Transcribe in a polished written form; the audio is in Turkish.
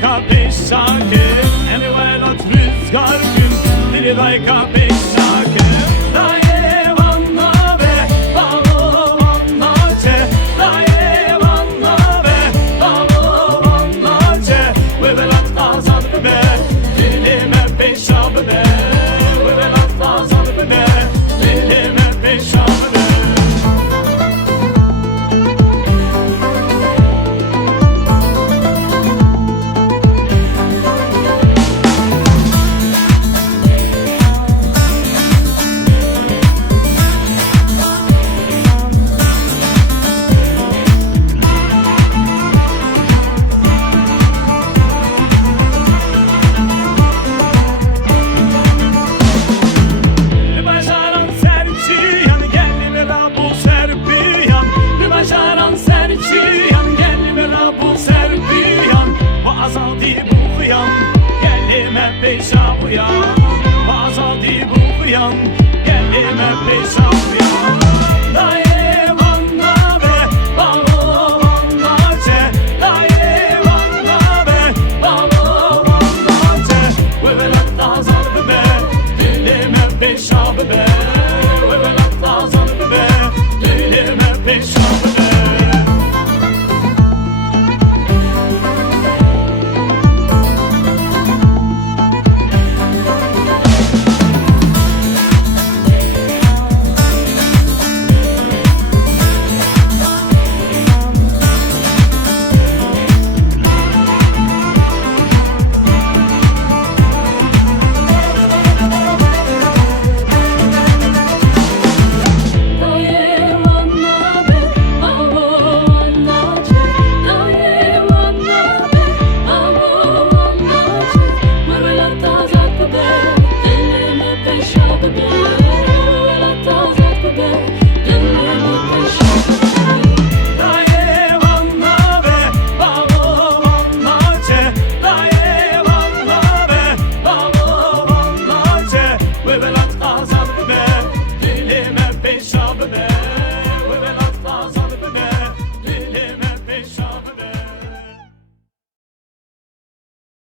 dajka pejsake, anywhere lot rüzgar gün, dili dajka pejsake. Daje vanna ve balo vanna ce, daje vanna ve balo vanna ce, ve velat azad be, dilime pejşab be, ve velat azad be, dilime pejşab be. Azadi bu kıyam, gelime peşa uyan. Azadi bu kıyam, gelime peşa uyan. Daye vanna ve balo vanna ce, daye vanna ve balo vanna ce, ve velat azad be, dilime peşa be, ve velat azad be, dilime peşa be. Dilime